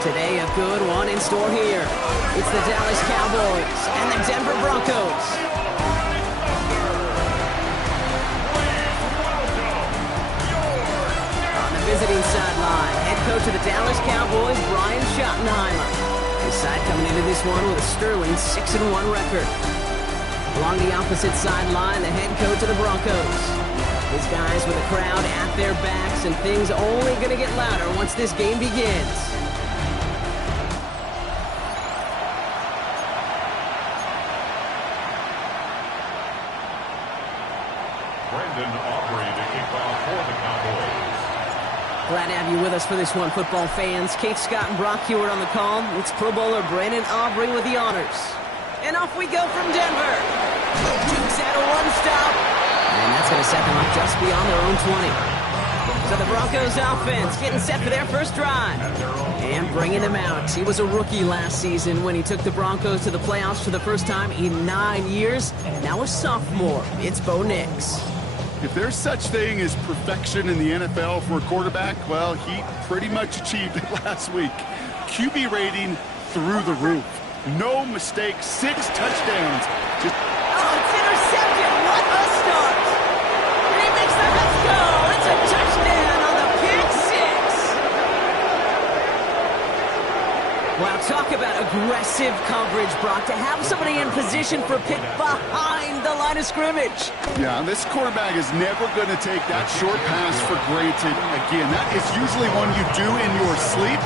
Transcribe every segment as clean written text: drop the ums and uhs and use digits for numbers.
Today, a good one in store here. It's the Dallas Cowboys and the Denver Broncos. On the visiting sideline, head coach of the Dallas Cowboys, Brian Schottenheimer. His side coming into this one with a sterling 6-1 record. Along the opposite sideline, the head coach of the Broncos. His guys with the crowd at their backs, and things only going to get louder once this game begins. Glad to have you with us for this one, football fans. Kate Scott and Brock Hewitt on the call. It's Pro Bowler Brandon Aubrey with the honors. And off we go from Denver. Dukes at a one-stop. And that's going to set them up just beyond their own 20. So the Broncos offense getting set for their first drive. And bringing them out. He was a rookie last season when he took the Broncos to the playoffs for the first time in 9 years. Now a sophomore. It's Bo Nix. If there's such thing as perfection in the NFL for a quarterback, well, he pretty much achieved it last week. QB rating through the roof. No mistakes, 6 touchdowns. Oh, it's intercepted. What a start. And he makes the Huts go. It's a touchdown on the pick six. Wow, talk about aggressive coverage, Brock. To have somebody in position for a pick behind the line of scrimmage. Yeah, this quarterback is never going to take that short pass for granted again. That is usually one you do in your sleep.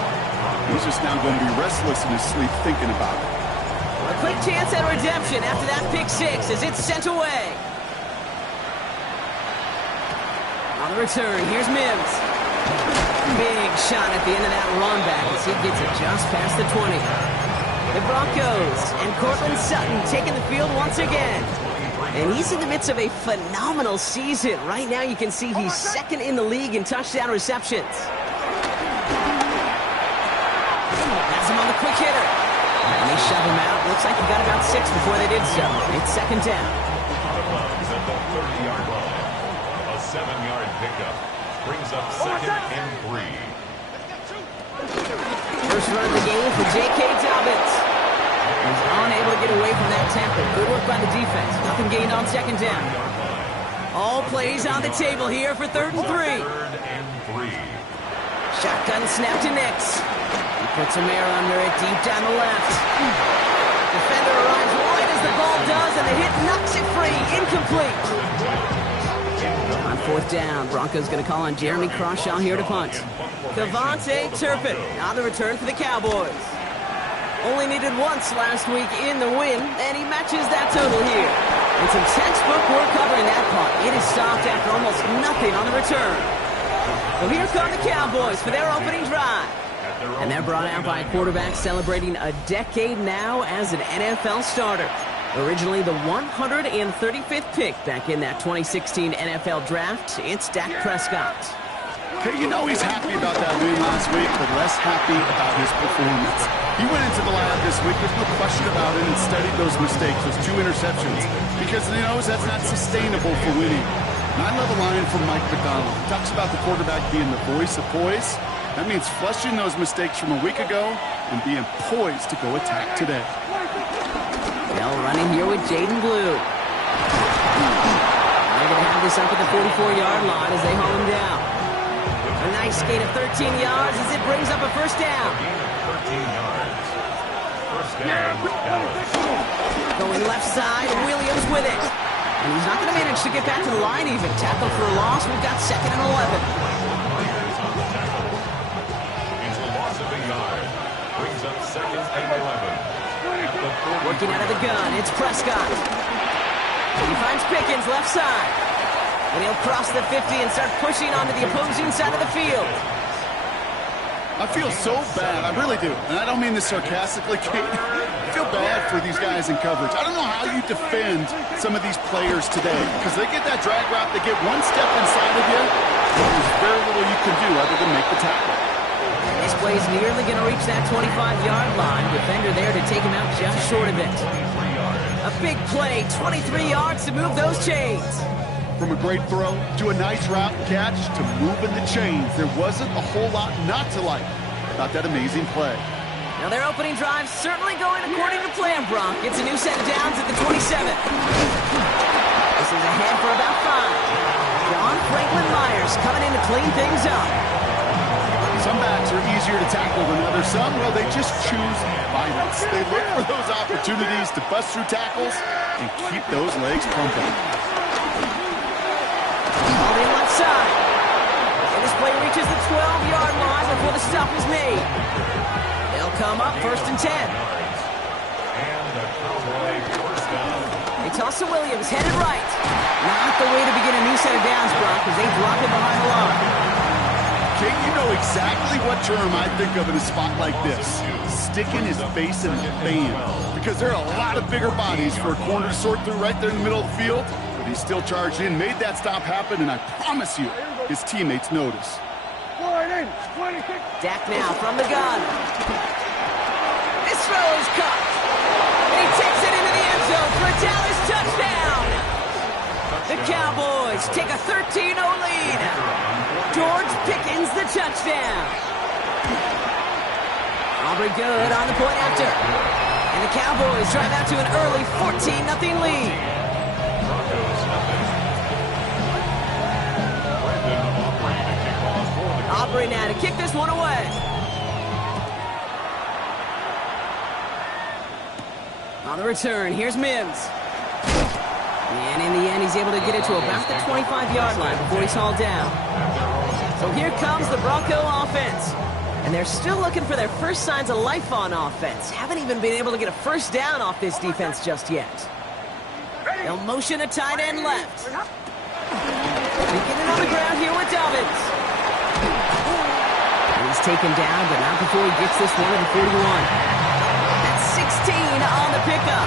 He's just now going to be restless in his sleep thinking about it. A quick chance at redemption after that pick six as it's sent away. On the return, here's Mims. Big shot at the end of that run back as he gets it just past the 20. The Broncos and Cortland Sutton taking the field once again. And he's in the midst of a phenomenal season. Right now you can see he's second in the league in touchdown receptions. That's him on the quick hitter. And they shove him out. Looks like he got about 6 before they did so. It's second down. A 7-yard pickup brings up 2nd and 3. First run of the game for J.K. Dobbins. He's unable to get away from that tackle. Good work by the defense. Nothing gained on second down. All plays on the table here for 3rd and 3. Shotgun snap to Nix. He puts some air under it deep down the left. Defender arrives right as the ball does, and the hit knocks it free. Incomplete. On 4th down, Broncos going to call on Jeremy Crawshaw here to punt. Devontae Turpin on the return for the Cowboys. Only needed once last week in the win, and he matches that total here. And some textbook work covering that punt. It is stopped after almost nothing on the return. So here come the Cowboys for their opening drive. And they're brought out by a quarterback celebrating a decade now as an NFL starter. Originally the 135th pick back in that 2016 NFL Draft, it's Dak Prescott. Hey, you know he's happy about that win last week, but less happy about his performance. He went into the lab this week, there's no question about it, and studied those mistakes, those 2 interceptions, because he knows that's not sustainable for winning. And I love a line from Mike McDonald. He talks about the quarterback being the voice of poise. That means flushing those mistakes from a week ago and being poised to go attack today. Bell running here with Jaden Blue. They're going to have this up at the 44-yard line as they haul him down. A nice gain of 13 yards as it brings up a first down. 13 yards. First down, Dallas. Going left side, Williams with it. And he's not going to manage to get back to the line even. Tackle for a loss. We've got 2nd and 11. It's a loss of a yard. Brings up 2nd and 11. Working out of the gun, it's Prescott. He finds Pickens left side. And he'll cross the 50 and start pushing onto the opposing side of the field. I feel so bad, I really do. And I don't mean this sarcastically, Kate. I feel bad for these guys in coverage. I don't know how you defend some of these players today, because they get that drag route, they get one step inside of you, and there's very little you can do other than make the tackle. This play is nearly going to reach that 25-yard line. Defender there to take him out just short of it. A big play, 23 yards to move those chains. From a great throw to a nice route catch to moving the chains, there wasn't a whole lot not to like. about that amazing play. Now their opening drive certainly going according to plan, Brock. It's a new set of downs at the 27. This is ahead for about 5. John Franklin Myers coming in to clean things up. Some backs are easier to tackle than others. Some, well, they just choose violence. They look for those opportunities to bust through tackles and keep those legs pumping. Ball in left side. And this play reaches the 12-yard line before the stop is made. They'll come up 1st and 10. And the Cowboy first down. They toss to Williams, headed right. Not the way to begin a new set of downs, Brock, because they drop it behind the line. Kate, you know exactly what term I think of in a spot like this. Sticking his face in the fan. Because there are a lot of bigger bodies for a corner to sort through right there in the middle of the field. But he still charged in, made that stop happen, and I promise you, his teammates notice. Dak now from the gun. This throw is caught. And he takes it into the end zone for a Dallas touchdown. The Cowboys take a 13-0 lead. George Pickens the touchdown. Aubrey good on the point after. And the Cowboys drive out to an early 14-0 lead. Aubrey now to kick this one away. On the return, here's Mims. And in the end, he's able to get it to about the 25-yard line before he's hauled down. So here comes the Bronco offense. And they're still looking for their first signs of life on offense. Haven't even been able to get a first down off this defense just yet. They'll motion a tight end left. Beginning on the ground here with Dobbins. He's taken down, but not before he gets this one at the 41. That's 16 on the pickup.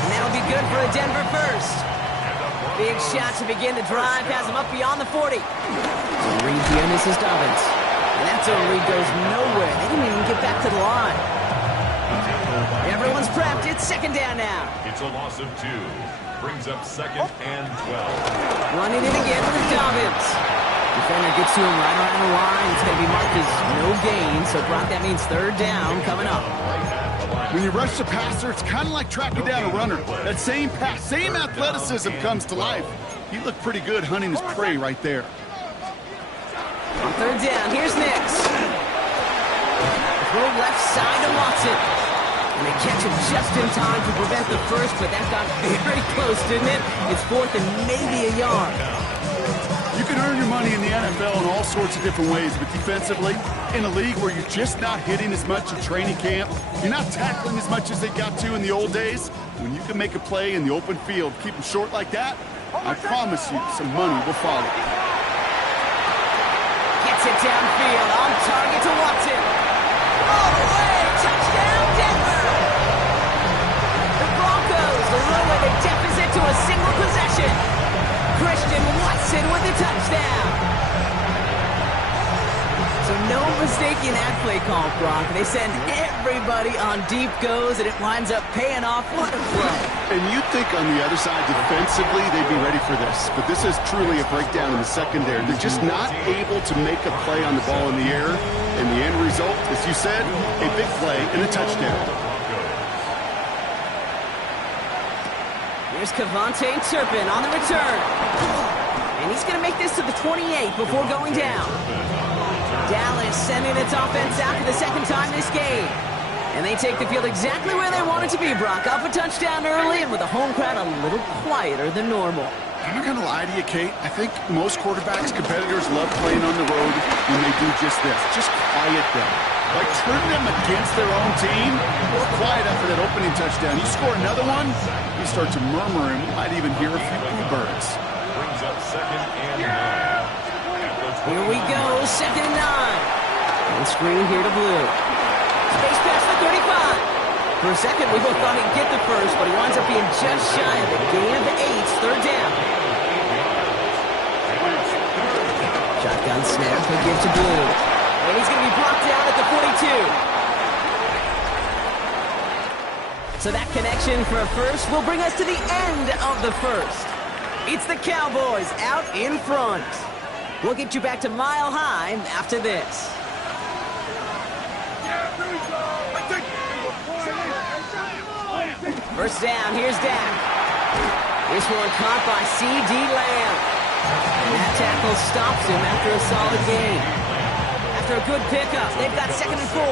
And that'll be good for a Denver first. Big shot to begin the drive, has him up beyond the 40. Reed here misses Dobbins. And that zone read goes nowhere. They didn't even get back to the line. Everyone's prepped. It's 2nd down now. It's a loss of 2. Brings up 2nd and 12. Running it again with Dobbins. Defender gets to him right around the line. It's going to be marked as no gain. So, Brock, that means 3rd down coming up. When you rush the passer, it's kind of like tracking down a runner. That same pass, same athleticism comes to life. He looked pretty good hunting his prey right there. On 3rd down, here's Nix. Throw left side to Watson. And they catch him just in time to prevent the first, but that got very close, didn't it? It's 4th and maybe a yard. You can earn your money in the NFL in all sorts of different ways, but defensively, in a league where you're just not hitting as much in training camp, you're not tackling as much as they got to in the old days, when you can make a play in the open field, keep them short like that, I promise you some money will follow. Gets it downfield, on target to Watson. All the way, touchdown Denver! The Broncos lower the deficit to a single possession. Christian Watson with the touchdown. So no mistaking that play call, Brock. They send everybody on deep goes, and it winds up paying off. What a play. And you'd think on the other side, defensively, they'd be ready for this. But this is truly a breakdown in the secondary. They're just not able to make a play on the ball in the air. And the end result, as you said, a big play and a touchdown. Here's Kevontae Turpin on the return. And he's going to make this to the 28 before going down. Dallas sending its offense out for the 2nd time this game. And they take the field exactly where they want it to be, Brock. Up a touchdown early and with a home crowd a little quieter than normal. I'm not going to lie to you, Kate. I think most quarterbacks, competitors love playing on the road when they do just this. Just quiet them. Like turn them against their own team or quiet after that opening touchdown. You score another one, you start to murmur and you might even hear a few bluebirds. Brings up 2nd and 9. Here we go, 2nd and 9. And screen here to Blue. Space pass for 35. For a second, we both thought he'd get the first, but he winds up being just shy of a gain of 8, 3rd down. Shotgun snap, he'll give to Blue. And he's going to be blocked down at the 42. So that connection for a first will bring us to the end of the first. It's the Cowboys out in front. We'll get you back to Mile High after this. First down, here's Dak. This one caught by C.D. Lamb. And that tackle stops him after a solid gain. After a good pickup, they've got 2nd and 4.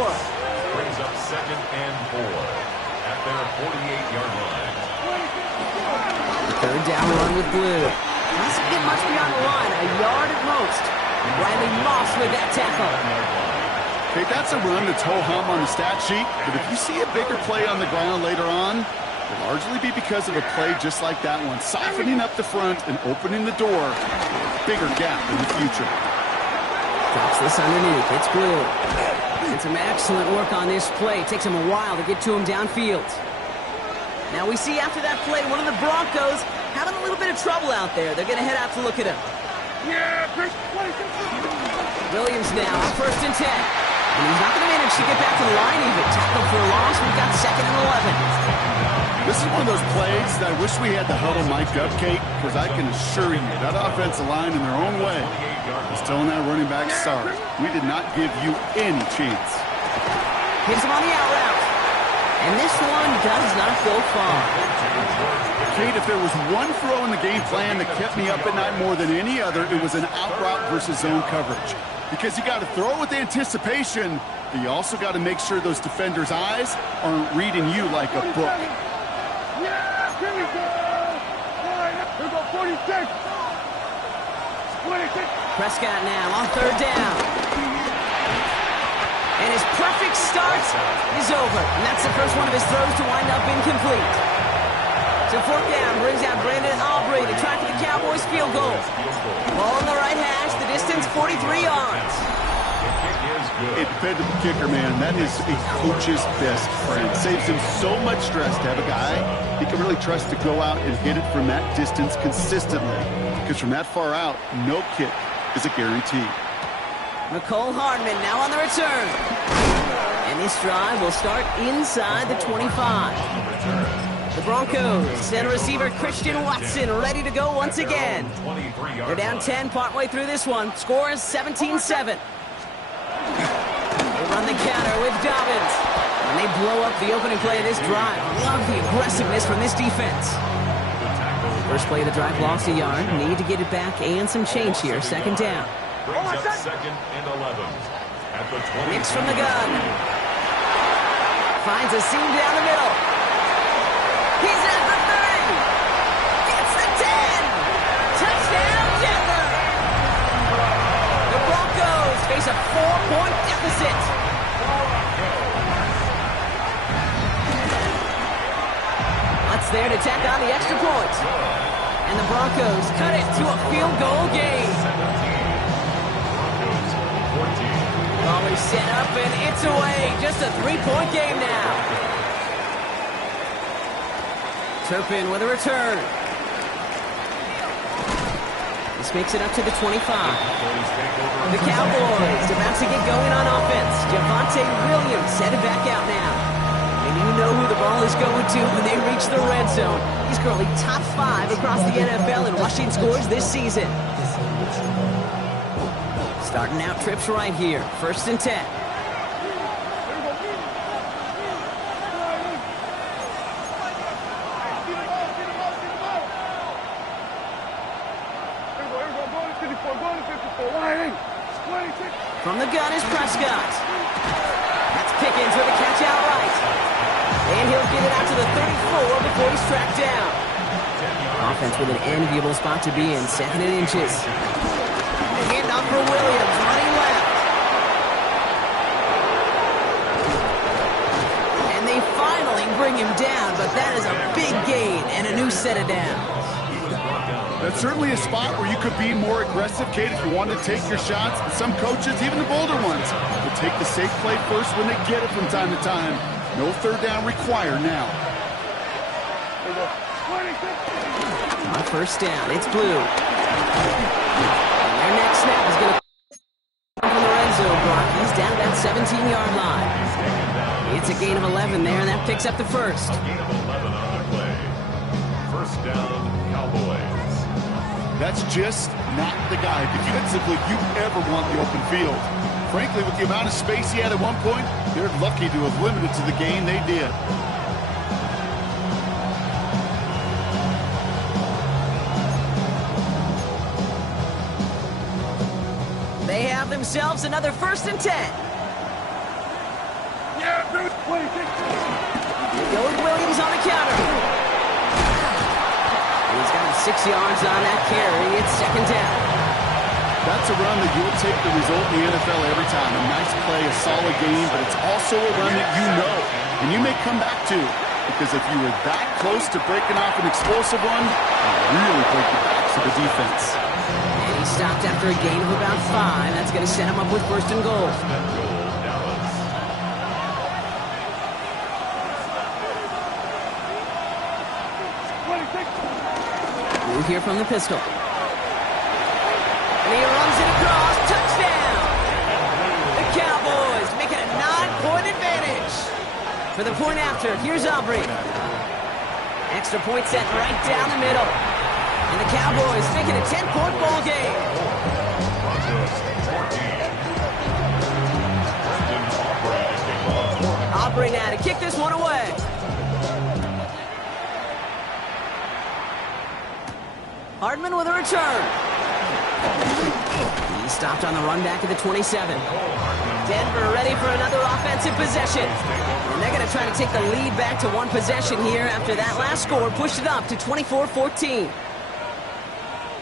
Brings up 2nd and 4 at their 48-yard line. Third down run with Blue. Doesn't get much beyond the line, a yard at most. Riley Moss with that tackle. Okay, that's a run that's ho-hum on the stat sheet, but if you see a bigger play on the ground later on, it'll largely be because of a play just like that one, softening up the front and opening the door for a bigger gap in the future. Drops this underneath. It's Blue. And some excellent work on this play. Takes him a while to get to him downfield. Now we see after that play, one of the Broncos having a little bit of trouble out there. They're going to head out to look at him. Williams now on 1st and 10. And he's not going to manage to get back to the line even. Tackle for a loss. We've got 2nd and 11. This is one of those plays that I wish we had the huddle mic'd up, Kate, because I can assure you that offensive line in their own way is telling that running back, sorry, we did not give you any chance. Hits him on the out route. And this one does not go far. Kate, if there was one throw in the game plan that kept me up at night more than any other, it was an out route versus zone coverage. Because you got to throw with anticipation, but you also got to make sure those defenders' eyes aren't reading you like a book. Yeah, here we go. All right, here we go, 46. 26. Prescott now on 3rd down. And his perfect start is over. And that's the first one of his throws to wind up incomplete. So 4th down brings out Brandon Aubrey to try for the Cowboys field goal. Ball on the right hash, the distance 43 yards. A dependable kicker, man. That is a coach's best friend. Saves him so much stress to have a guy he can really trust to go out and hit it from that distance consistently. Because from that far out, no kick is a guarantee. Mecole Hardman now on the return. And this drive will start inside the 25. The Broncos send receiver Christian Watson ready to go once again. They're down 10 partway through this one. Score is 17-7. They run the counter with Dobbins. And they blow up the opening play of this drive. Love the aggressiveness from this defense. First play of the drive lost a yard. Need to get it back and some change here. 2nd down. Brings up 2nd and 11 at the 20. Mix from the gun. Finds a seam down the middle. He's at the 30. Gets the 10. Touchdown, Denver. The Broncos face a 4-point deficit. Lutz there to tack on the extra point. And the Broncos cut it to a field goal game. Always set up and it's away. Just a 3-point game now. Turpin with a return. This makes it up to the 25. The Cowboys about to get going on offense. Javonte Williams headed back out now. And you know who the ball is going to when they reach the red zone. He's currently top 5 across the NFL in rushing scores this season. Starting out trips right here. 1st and 10. From the gun is Prescott. That's Pickens with a catch out right. And he'll get it out to the 34 before he's tracked down. Offense with an enviable spot to be in. 2nd and inches. Hand off for Williams, running left. And they finally bring him down, but that is a big gain and a new set of downs. That's certainly a spot where you could be more aggressive, Kate, if you wanted to take your shots. And some coaches, even the bolder ones, will take the safe play first when they get it from time to time. No 3rd down required now. On 1st down, it's Blue. And their next snap is going to come from the red zone block. He's down that 17-yard line. It's a gain of 11 there, and that picks up the first. Gain of 11 on the play. 1st down, Cowboys. That's just not the guy defensively you ever want the open field. Frankly, with the amount of space he had at one point, they're lucky to have limited to the gain they did. themselves another 1st and 10. Yeah, dude. 26. Go with Williams on the counter. And he's got 6 yards on that carry. It's 2nd down. That's a run that you'll take the result in the NFL every time. A nice play, a solid game, but it's also a run that you know and you may come back to. Because if you were that close to breaking off an explosive run, you really break the backs of the defense. And he stopped after a gain of about 5. That's going to set him up with 1st and goal. We'll hear from the pistol. And he runs it across. Touchdown! The Cowboys make it a 9-point advantage. For the point after, here's Aubrey. Extra point set right down the middle. And the Cowboys make it a 10-point ball game. Aubrey now to kick this one away. Hardman with a return. He stopped on the run back at the 27. Denver ready for another offensive possession. And they're going to try to take the lead back to 1 possession here after that last score pushed it up to 24-14.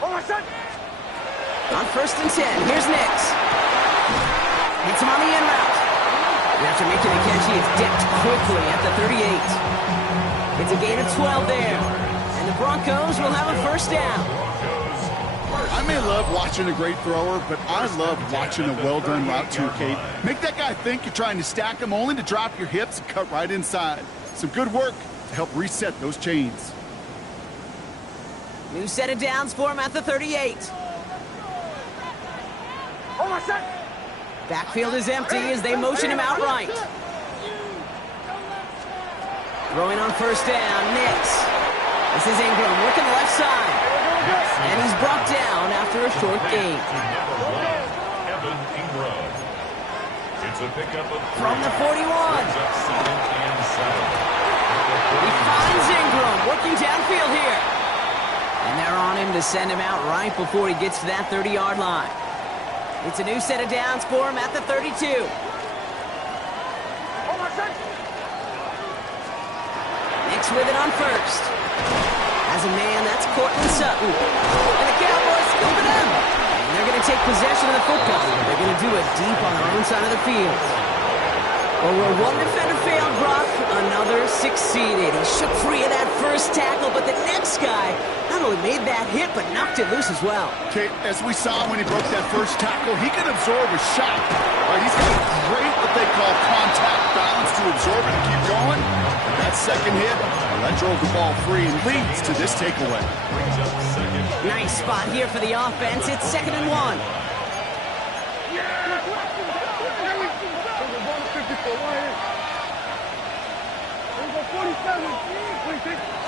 On 1st and 10, here's Nix. Hits him on the in route. And after making the catch, he is dipped quickly at the 38. It's a gain of 12 there. And the Broncos will have a 1st down. I may love watching a great thrower, but I love watching a well-done route too, Kate. Make that guy think you're trying to stack him only to drop your hips and cut right inside. Some good work to help reset those chains. New set of downs for him at the 38. Backfield is empty as they motion him out right. Throwing on 1st down, Nix. This is Ingram working the left side. And he's brought down after a short gain. From the 41. He finds Ingram working downfield here. And they're on him to send him out right before he gets to that 30-yard line. It's a new set of downs for him at the 32. Nix with it on 1st. As a man, that's Cortland Sutton. And the Cowboys scoop it up. And they're going to take possession of the football. They're going to do it deep on their own side of the field. Well, where 1 defender failed, Brock, another succeeded. He shook free of that 1st tackle, but the next guy not only made that hit, but knocked it loose as well. Okay, as we saw when he broke that 1st tackle, he can absorb a shot. Right, he's got a great, what they call contact balance to absorb it and keep going. That 2nd hit, that drove the ball free and leads to this takeaway. Nice spot here for the offense. It's 2nd and 1.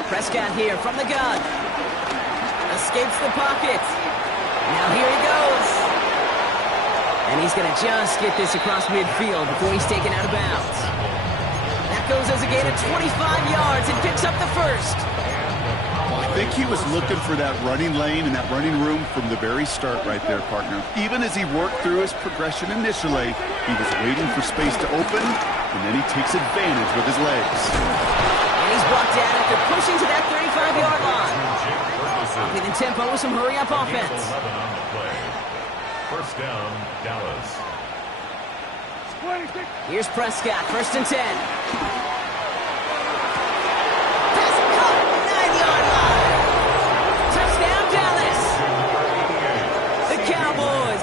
Prescott here from the gun. Escapes the pocket. Now here he goes. And he's going to just get this across midfield before he's taken out of bounds. That goes as a gain of 25 yards and picks up the 1st. Well, I think he was looking for that running lane and that running room from the very start right there, partner. Even as he worked through his progression initially, he was waiting for space to open, and then he takes advantage with his legs. And he's brought down after pushing to that 35-yard line. Upping the tempo with some hurry-up offense. 1st down, Dallas. Here's Prescott, 1st and 10.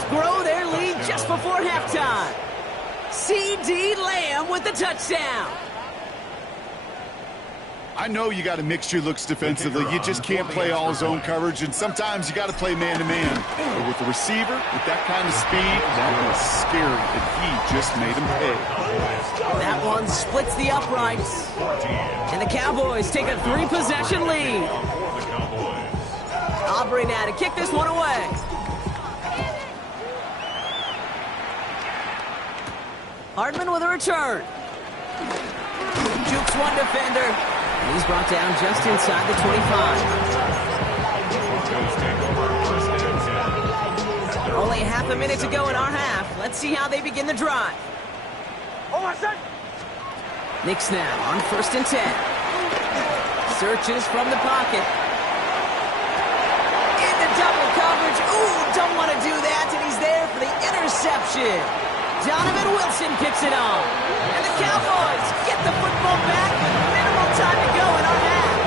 Grow their lead just before halftime. C.D. Lamb with the touchdown. I know you got to mix your looks defensively. You just can't play all zone coverage, and sometimes you got to play man-to-man. But with the receiver, with that kind of speed, that was scary, and he just made him pay. That one splits the uprights. And the Cowboys take a 3-possession lead. Aubrey now to kick this one away. Hardman with a return. Jukes one defender. And he's brought down just inside the 25. Only half a minute to go in our half. Let's see how they begin the drive. Nick snap on 1st and 10. Searches from the pocket. Into double coverage. Ooh, don't want to do that, and he's there for the interception. Donovan Wilson picks it on. And the Cowboys get the football back with minimal time to go in our half.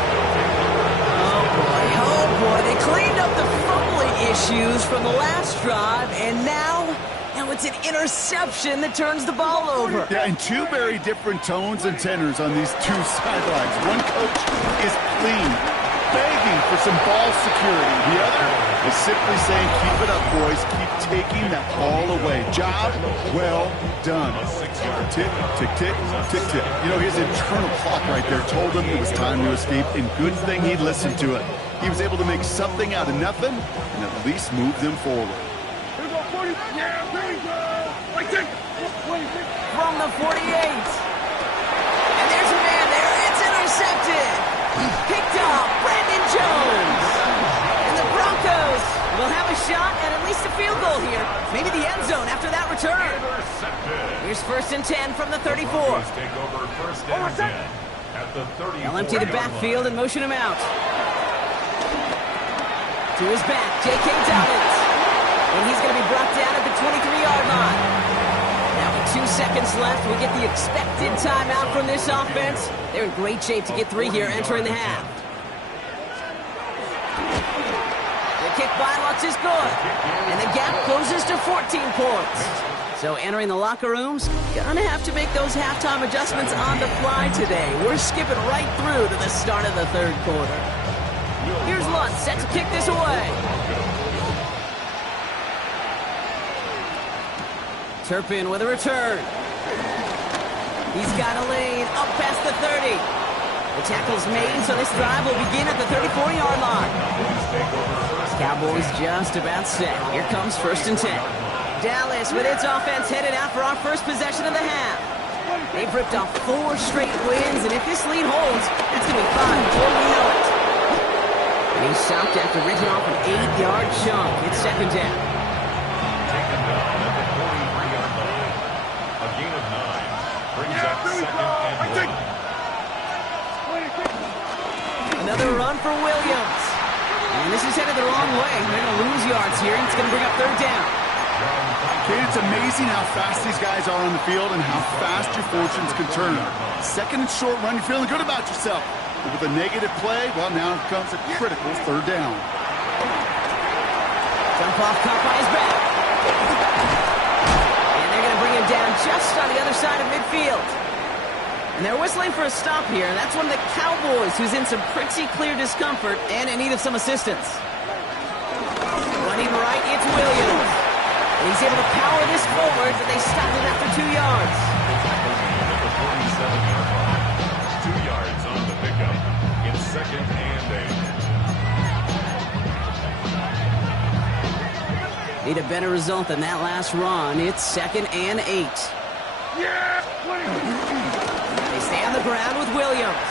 Oh boy, they cleaned up the fumbling issues from the last drive, and now it's an interception that turns the ball over. Yeah, and two very different tones and tenors on these two sidelines. One coach is pleading, begging for some ball security. The other is simply saying, keep it up, boys. Keep taking that ball away. Job well done. Tick, tick, tick, tick, tick. You know, his internal clock right there told him it was time to escape, and good thing he listened to it. He was able to make something out of nothing and at least move them forward. From the 48. And there's a man there. It's intercepted. Picked off Brandon Jones. And the Broncos will have a shot at least a field goal here. Maybe the end zone after that return. Here's 1st and 10 from the 34. Take over 1st and 10 at the 34. They'll empty the backfield and motion him out. To his back, J.K. Dobbins. And he's going to be brought down at the 23-yard line. Now with 2 seconds left, we get the expected timeout from this offense. They're in great shape to get 3 here entering the half. The kick by Lutz is good. And the gap closes to 14 points. So entering the locker rooms, gonna have to make those halftime adjustments on the fly today. We're skipping right through to the start of the 3rd quarter. Here's Lutz set to kick this away. Turpin with a return. He's got a lane up past the 30. The tackle's made, so this drive will begin at the 34-yard line. Cowboys just about set. Here comes 1st and 10. Dallas with its offense headed out for our first possession of the half. They've ripped off 4 straight wins, and if this lead holds, that's going to be 5 before we know it. And he's stopped after ripping off an 8-yard chunk. It's 2nd down. Taken down at the 43-yard line. A gain of 9 brings up 2nd and 1. Another run for Williams. And this is headed the wrong way. They're going to lose yards here, and it's going to bring up 3rd down. Kate, it's amazing how fast these guys are on the field and how fast your fortunes can turn. 2nd and short run, you're feeling good about yourself. But with a negative play, well, now comes a critical 3rd down. Jump off, caught by his back. And they're going to bring him down just on the other side of midfield. And they're whistling for a stop here. That's one of the Cowboys who's in some pretty clear discomfort and in need of some assistance. Running right, it's Williams. And he's able to power this forward, but they stopped it after 2 yards. At the 47-yard line. 2 yards on the pickup. It's 2nd and 8. Need a better result than that last run. It's 2nd and 8. They stay on the ground with Williams.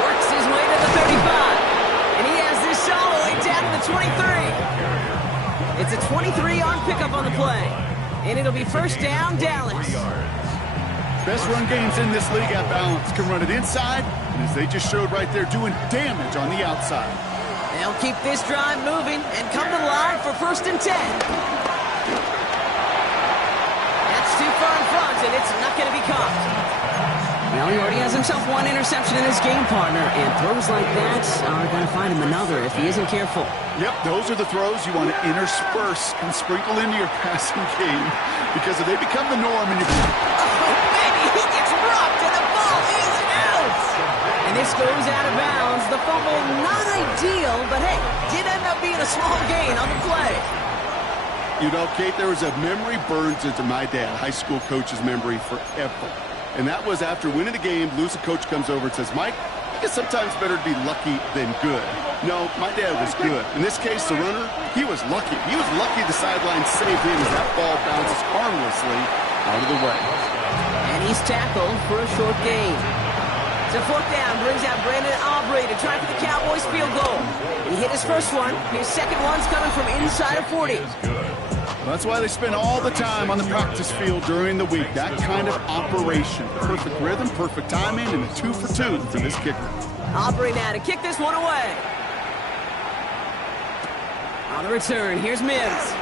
Works his way to the 35. And he has this all the way down to the 23. It's a 23-yard pickup on the play. And it'll be 1st down, Dallas. Best run games in this league at balance. Can run it inside, and as they just showed right there, doing damage on the outside. They'll keep this drive moving and come to the line for 1st and 10. That's too far in front, and it's not going to be caught. Well, he already has himself 1 interception in his game, partner, and throws like that are going to find him another if he isn't careful. Yep, those are the throws you want to intersperse and sprinkle into your passing game, because if they become the norm and you... Oh, baby, he gets rocked, and the ball is out! And this goes out of bounds. The fumble, not ideal, but hey, did end up being a small gain on the play. You know, Kate, there was a memory burns into my dad, high school coach's memory forever. And that was after winning the game, losing coach comes over and says, Mike, I think it's sometimes better to be lucky than good. No, my dad was good. In this case, the runner, he was lucky. He was lucky the sideline saved him as that ball bounces harmlessly out of the way. And he's tackled for a short gain. It's a fourth down, brings out Brandon Aubrey to try for the Cowboys field goal. He hit his first one. His second one's coming from inside of 40. Well, that's why they spend all the time on the practice field during the week. That kind of operation. Perfect rhythm, perfect timing, and a 2 for 2 for this kicker. Aubrey now to kick this one away. On the return, here's Mims.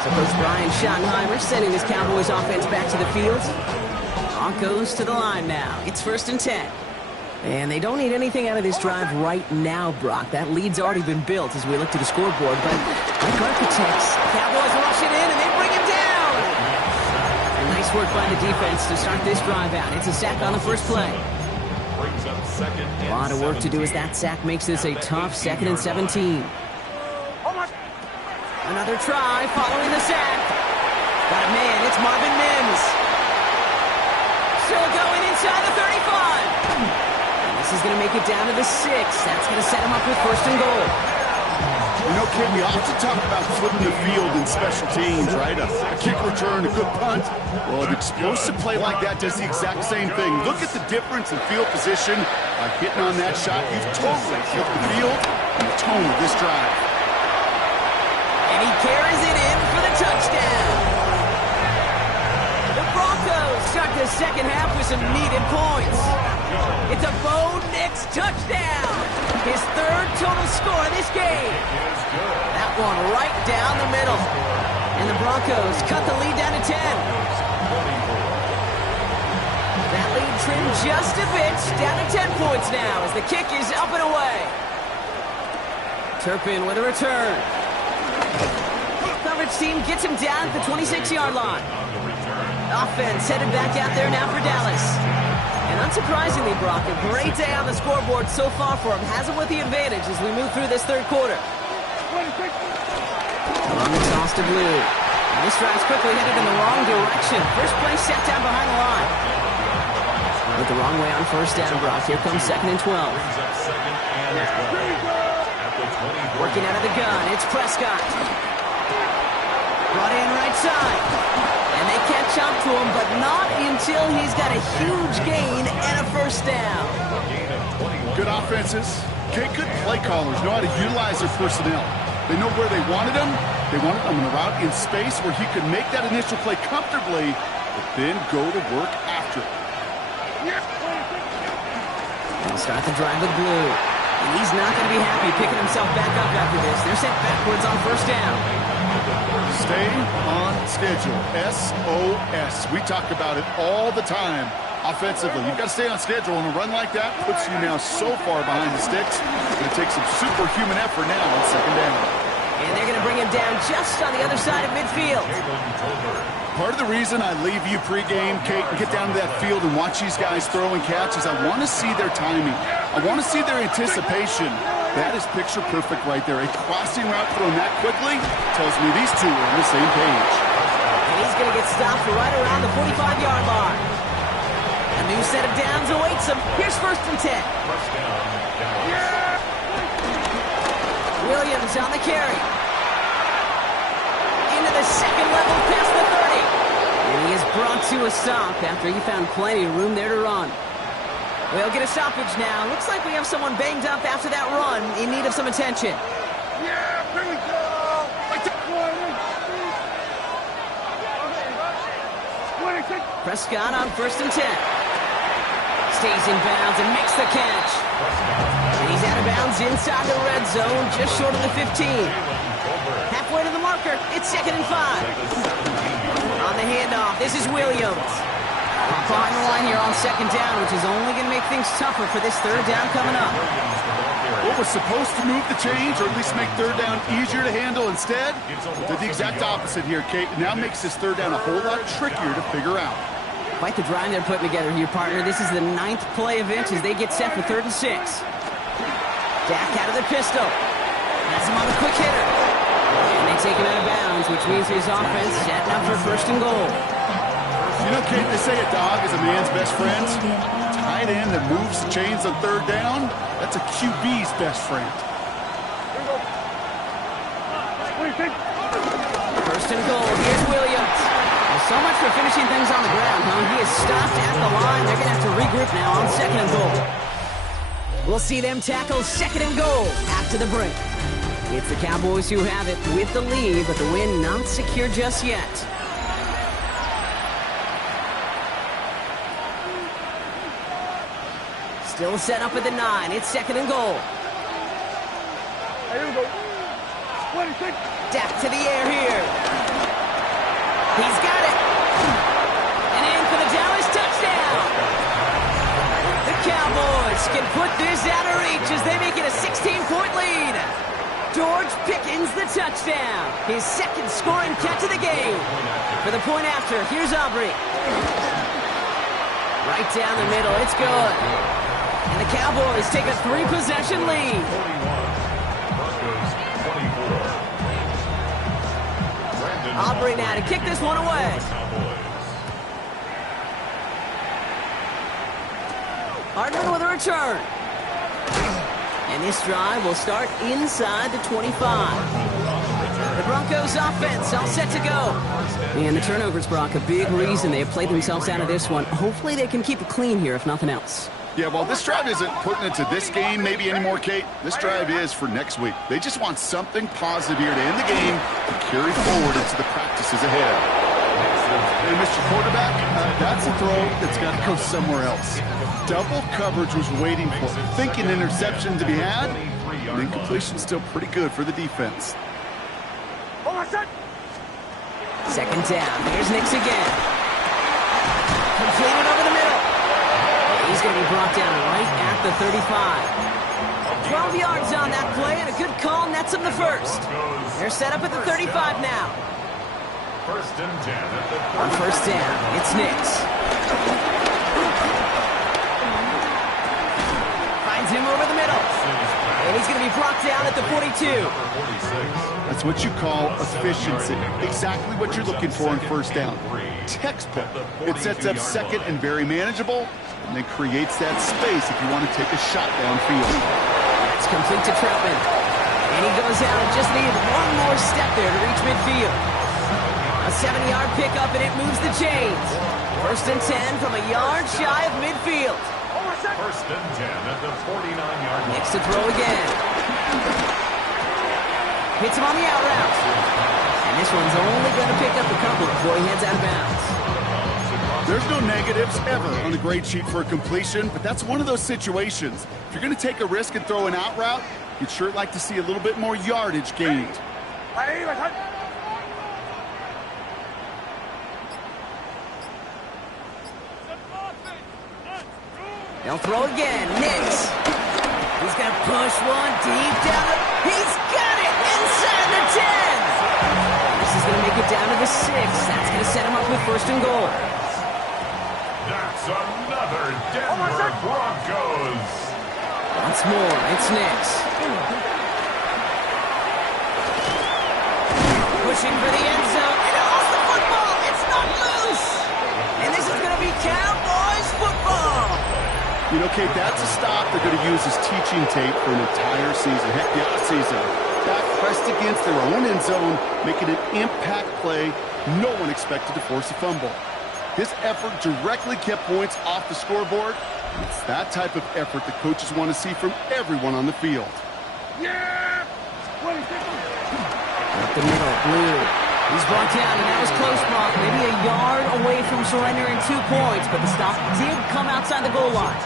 So Coach Brian Schottenheimer sending his Cowboys offense back to the field. Broncos to the line now. It's 1st and 10. And they don't need anything out of this drive right now, Brock. That lead's already been built as we look to the scoreboard. But like architects, Cowboys rush it in and they bring him down. And nice work by the defense to start this drive out. It's a sack on the first play. A lot of work to do as that sack makes this a tough 2nd and 17. Another try following the sack. Got a man, it's Marvin Mims. Still going inside the 35. This is going to make it down to the 6. That's going to set him up with 1st and goal. You know, Kid, we often talk about flipping the field in special teams, right? A kick return, a good punt. Well, an explosive play like that does the exact same thing. Look at the difference in field position. By hitting on that shot, you've totally flipped the field and the tone of this drive. And he carries it in for the touchdown. The Broncos start the second half with some needed points. It's a Bo Nix touchdown. His 3rd total score in this game. That one right down the middle. And the Broncos cut the lead down to 10. That lead trimmed just a bit, down to 10 points now as the kick is up and away. Turpin with a return. Coverage team gets him down at the 26-yard line. Offense headed back out there now for Dallas. And unsurprisingly, Brock, a great day on the scoreboard so far for him. Has him with the advantage as we move through this 3rd quarter. On the toss to Blue. And this drive's quickly headed in the wrong direction. First play set down behind the line. Went the wrong way on 1st down, Brock. Here comes 2nd and 12. Working out of the gun, it's Prescott. Brought in right side. And they catch up to him, but not until he's got a huge gain and a 1st down. Good offenses. Okay, good play callers know how to utilize their personnel. They know where they wanted him. They wanted him in a route in space where he could make that initial play comfortably, but then go to work after it. They'll start the drive with Blue. And he's not going to be happy picking himself back up after this. They're sent backwards on 1st down. Stay on schedule. SOS. We talk about it all the time offensively. You've got to stay on schedule, and a run like that puts you now so far behind the sticks. It's going to take some superhuman effort now on 2nd down. And they're going to bring him down just on the other side of midfield. Part of the reason I leave you pregame, Kate, and get down to that field and watch these guys throw and catch is I want to see their timing. I want to see their anticipation. That is picture perfect right there. A crossing route thrown that quickly tells me these two are on the same page. And he's going to get stopped right around the 45-yard line. A new set of downs awaits him. Here's 1st and 10. Williams on the carry. Into the 2nd level past the 30. And he is brought to a stop after he found plenty of room there to run. We'll get a stoppage now. Looks like we have someone banged up after that run in need of some attention. Yeah, here we go. Prescott on 1st and 10. Stays in bounds and makes the catch. And he's out of bounds inside the red zone, just short of the 15. Halfway to the marker, it's 2nd and 5. On the handoff, this is Williams. Behind the line here on 2nd down, which is only going to make things tougher for this 3rd down coming up. What was supposed to move the chains, or at least make 3rd down easier to handle instead, did the exact opposite here, Kate. It now makes this 3rd down a whole lot trickier to figure out. Quite the drive they're putting together here, partner. This is the 9th play of it as they get set for 3rd and 6. Dak out of the pistol. Has him on a quick hitter. And they take him out of bounds, which means his offense setting up for 1st and goal. You know, Kate, they say a dog is a man's best friend. Tight end that moves the chains on 3rd down, that's a QB's best friend. 1st and goal. Here's Williams. So much for finishing finishing things on the ground, huh? He is stopped at the line. They're going to have to regroup now on 2nd and goal. We'll see them tackle 2nd and goal after the break. It's the Cowboys who have it with the lead, but the win not secure just yet. Still set up at the 9. It's 2nd and goal. Here we go. 26. Dak to the air here. He's got it. And in for the Dallas touchdown. The Cowboys can put this out of reach as they make it a 16-point lead. George Pickens the touchdown. His 2nd scoring catch of the game. For the point after, here's Aubrey. Right down the middle, it's good. And the Cowboys take a 3-possession lead. Aubrey now to kick this one away. Hardman with a return. And this drive will start inside the 25. The Broncos offense all set to go. And the turnovers, Brock, a big reason they have played themselves out of this one. Hopefully they can keep it clean here, if nothing else. Yeah, well, this drive isn't putting it to this game maybe anymore, Kate. This drive is for next week. They just want something positive here to end the game and carry forward into the practices ahead. Hey, Mr. Quarterback, that's a throw that's got to go somewhere else. Double coverage was waiting for it. Thinking interception to be had, and incompletion's still pretty good for the defense. 2nd down. Here's Nix again. Completed over the middle. He's going to be brought down right at the 35. 12 yards on that play, and a good call nets him the first. They're set up at the 35 now. 1st and 10 at the 35. On 1st down, it's Nix. Finds him over the middle. And he's going to be brought down at the 42. That's what you call efficiency. Exactly what you're looking for on 1st down. Textbook. It sets up 2nd and very manageable, and then creates that space if you want to take a shot downfield. It's complete to Troutman. And he goes out and just needed one more step there to reach midfield. A 70-yard pickup, and it moves the chains. 1st and 10 from a yard shy of midfield. 1st and 10 at the 49-yard line. Nix to throw again. Hits him on the out route. And this one's only going to pick up a couple before he heads out of bounds. There's no negatives ever on the grade sheet for a completion, but that's one of those situations. If you're going to take a risk and throw an out route, you'd sure like to see a little bit more yardage gained. They'll throw again. Nix. He's going to push one deep down. He's got it inside the 10. This is going to make it down to the 6. That's going to set him up with 1st and goal. That's another Denver Broncos. Once more, it's Nix. Pushing for the end zone. And he lost the football. It's not loose. And this is going to be Cowboys football. You know, Kate, that's a stop they're going to use as teaching tape for an entire season. Heck, the offseason. Dak pressed against their own end zone, making an impact play no one expected to force a fumble. His effort directly kept points off the scoreboard. It's that type of effort the coaches want to see from everyone on the field. Yeah! 26. Up the middle, Blue. He's brought down, and that was close, Brock. Maybe a yard away from surrendering 2 points, but the stop did come outside the goal line.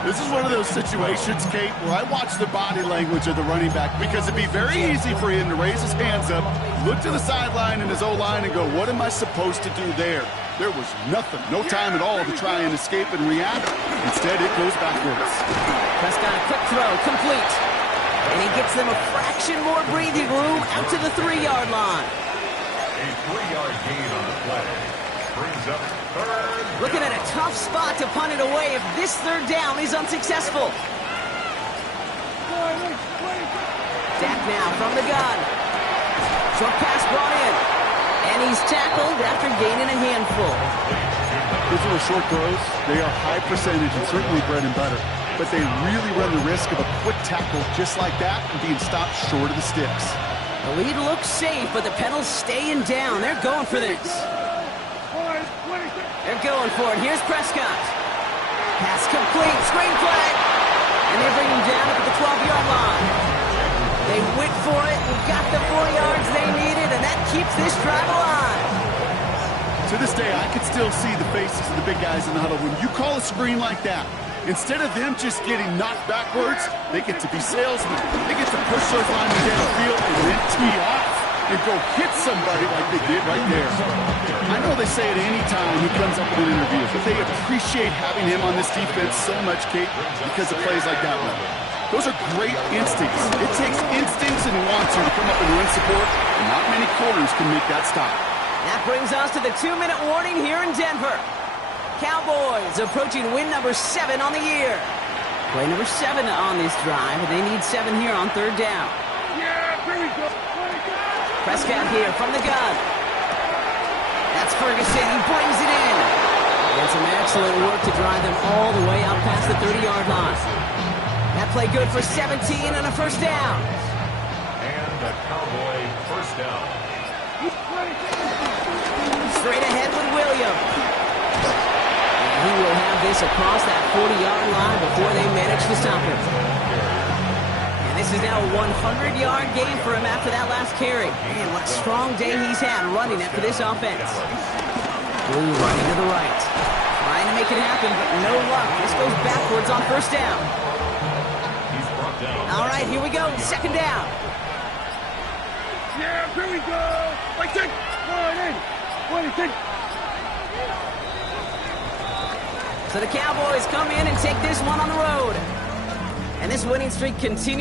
This is one of those situations, Kate, where I watch the body language of the running back because it'd be very easy for him to raise his hands up, look to the sideline and his O-line and go, what am I supposed to do there? There was nothing, no time at all to try and escape and react. Instead, it goes backwards. Prescott, a quick throw, complete. And he gets them a fraction more breathing room out to the 3-yard line. A 3-yard gain on the play. Brings up 3rd. Looking at a tough spot to punt it away if this 3rd down is unsuccessful. Dak now from the gun. Short pass brought in. And he's tackled after gaining a handful. Those little short throws, they are high percentage and certainly bread and butter. But they really run the risk of a quick tackle just like that and being stopped short of the sticks. The lead looks safe, but the Penals staying down. They're going for this. They're going for it. Here's Prescott. Pass complete. Screen flag. And they bring him down up at the 12-yard line. They went for it and got the 4 yards they needed, and that keeps this drive alive. To this day, I can still see the faces of the big guys in the huddle. When you call a screen like that, instead of them just getting knocked backwards, they get to be salesmen. They get to push those linemen downfield and then tee off and go hit somebody like they did right there. I know they say it any time he comes up with an interview, but they appreciate having him on this defense so much, Kate, because of plays like that one. Those are great instincts. It takes instincts and wants to come up and run support, and not many corners can make that stop. That brings us to the 2-minute warning here in Denver. Cowboys approaching win number 7 on the year. Play number 7 on this drive, and they need 7 here on 3rd down. Yeah, here we go. Prescott here from the gun. That's Ferguson. He brings it in. And some excellent work to drive them all the way out past the 30-yard line. That play good for 17 and a 1st down. And a Cowboy 1st down. Straight ahead with Williams. And he will have this across that 40-yard line before they manage to stop him. And this is now a 100-yard game for him after that last carry. Man, what a strong day he's had running after this offense. Blue running to the right. Trying to make it happen, but no luck. This goes backwards on 1st down. He's brought down. All right, here we go. 2nd down. Yeah, here we go. Like that. So the Cowboys come in and take this one on the road. And this winning streak continues.